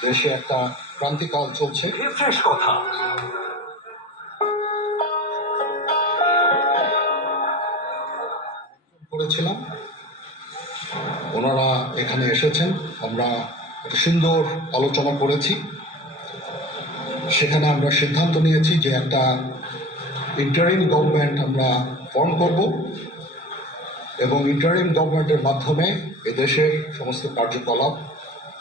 দেশে একটা ক্রান্তিকাল চলছে। কথা। করেছিলাম। ওনারা এখানে এসেছেন। আমরা একটা সুন্দর আলোচনা করেছি। সেখানে আমরা সিদ্ধান্ত নিয়েছি যে একটা ইন্টারিম গভর্নমেন্ট আমরা ফর্ম করব এবং ইন্টারিম গভর্নমেন্টের মাধ্যমে এদেশের সমস্ত কার্যকলাপ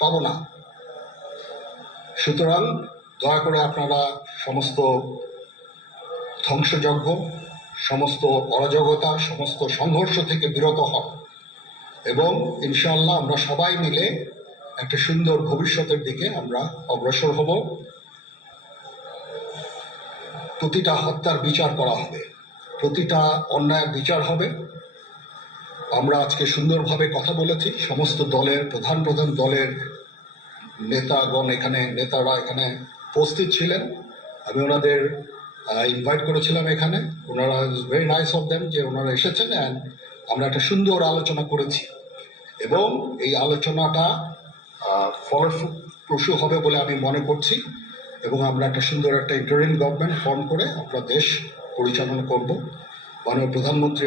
পাবো না। সুতরাং দয়া করে আপনারা সমস্ত ধ্বংসযজ্ঞ, সমস্ত অরাজকতা, সমস্ত সংঘর্ষ থেকে বিরত হন এবং ইনশাআল্লাহ আমরা সবাই মিলে একটা সুন্দর ভবিষ্যতের দিকে আমরা অগ্রসর হব। প্রতিটা হত্যার বিচার করা হবে। প্রতিটা অন্যায়ের বিচার হবে। আমরা আজকে সুন্দরভাবে কথা বলেছি। সমস্ত দলের, প্রধান প্রধান দলের নেতাগণ এখানে, নেতারা এখানে উপস্থিত ছিলেন। আমি ওনাদের ইনভাইট করেছিলাম এখানে। ওনারা ভেরি নাইস অফ দেম যে ওনারা এসেছেন অ্যান্ড আমরা একটা সুন্দর আলোচনা করেছি। এবং এই আলোচনাটা ফলপ্রসূ হবে বলে আমি মনে করছি। এবং আমরা একটা সুন্দর একটা ইন্টারিম গভর্নমেন্ট ফর্ম করে আমরা দেশ পরিচালনা করব। মাননীয় প্রধানমন্ত্রী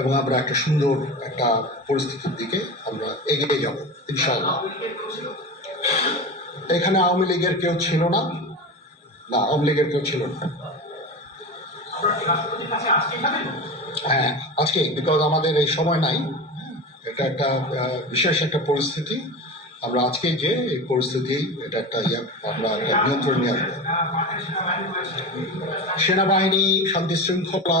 এবং আমরা একটা সুন্দর একটা পরিস্থিতির দিকে আমরা এগিয়ে যাব, ইনশাআল্লাহ। এখানে আওয়ামী লীগের কেউ ছিল না? না, আওয়ামী লীগের কেউ ছিল না। হ্যাঁ আজকে বিকজ আমাদের এই সময় নাই, এটা একটা বিশেষ একটা পরিস্থিতি। আমরা আজকে যে এই পরিস্থিতি, এটা একটা ইয়ে আমরা একটা নিয়ন্ত্রণ নিয়ে আসব। সেনাবাহিনী শান্তি শৃঙ্খলা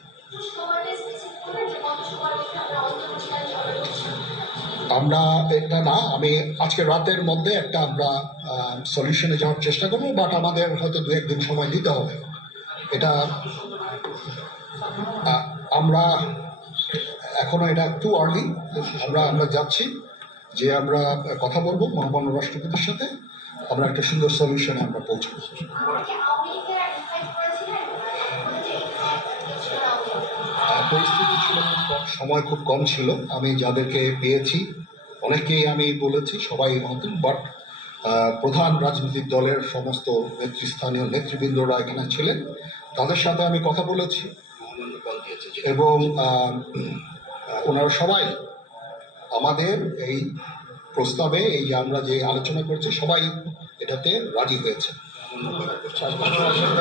আমরা এটা না, আমি আজকে রাতের মধ্যে একটা আমরা সলিউশনে যাওয়ার চেষ্টা করব বাট আমাদের হয়তো দু একদিন সময় দিতে হবে। এটা আমরা এখনও এটা একটু আর্লি আমরা আমরা যাচ্ছি, যে আমরা কথা বলব মহামান্য রাষ্ট্রপতির সাথে, আমরা একটা সুন্দর সলিউশনে আমরা পৌঁছবো। পরিস্থিতি ছিল সময় খুব কম ছিল, আমি যাদেরকে পেয়েছি অনেকেই আমি বলেছি, সবাই নতুন বাট প্রধান রাজনৈতিক দলের সমস্ত নেতৃস্থানীয় নেতৃবৃন্দরা এখানে ছিলেন। তাদের সাথে আমি কথা বলেছি এবং ওনারা সবাই আমাদের এই প্রস্তাবে, এই আমরা যে আলোচনা করছি, সবাই এটাতে রাজি হয়েছে।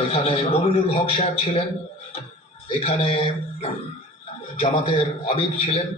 এখানে মমিনুল হক সাহেব ছিলেন, এখানে জামাতের আমির ছিলেন।